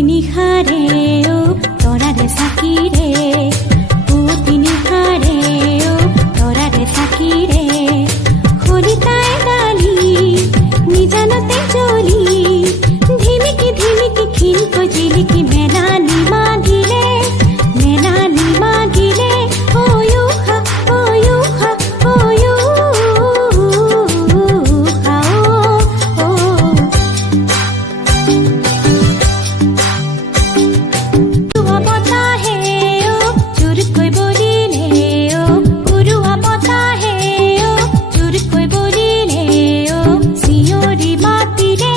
নিশাৰে ও তৰাৰে চাকিৰে পুৱতি নিশাৰে ও তৰাৰে চাকিৰে খৰিকাই ডালি নিজানতে জ্বলি ধিমিকি ধিমিকি ক্ষীণকৈ জিলিকি মেলানি মাগিলে অয়ুষা অয়ুষা অয়ুষা ও বতাহে ও জোৰকৈ বলিলে ও কুৰুৱা বতাহে ও জোৰকৈ বলিলে ও চিঞৰি মাতিলে